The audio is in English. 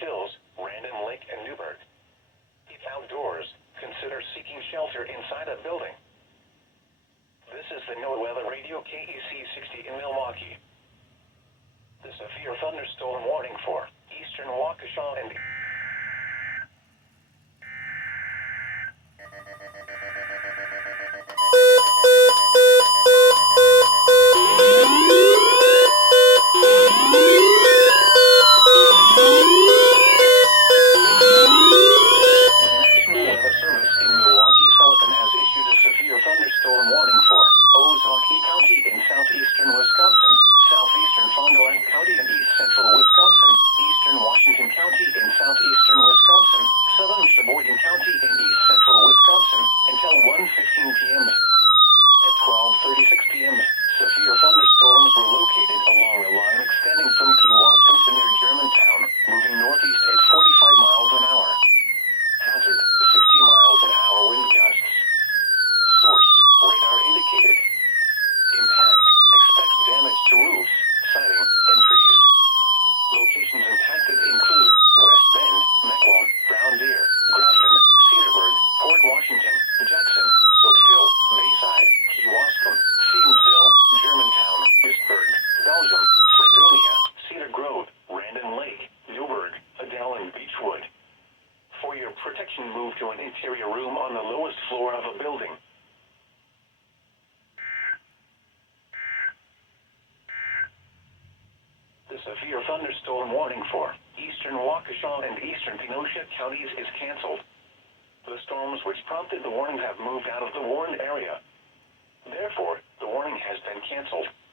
Hills, Random Lake, and Newburgh. If outdoors, consider seeking shelter inside a building. This is the NOAA Weather Radio KEC-60 in Milwaukee. The severe thunderstorm warning for eastern Waukesha and move to an interior room on the lowest floor of a building. The severe thunderstorm warning for eastern Waukesha and eastern Kenosha counties is canceled. The storms which prompted the warning have moved out of the warned area. Therefore, the warning has been canceled.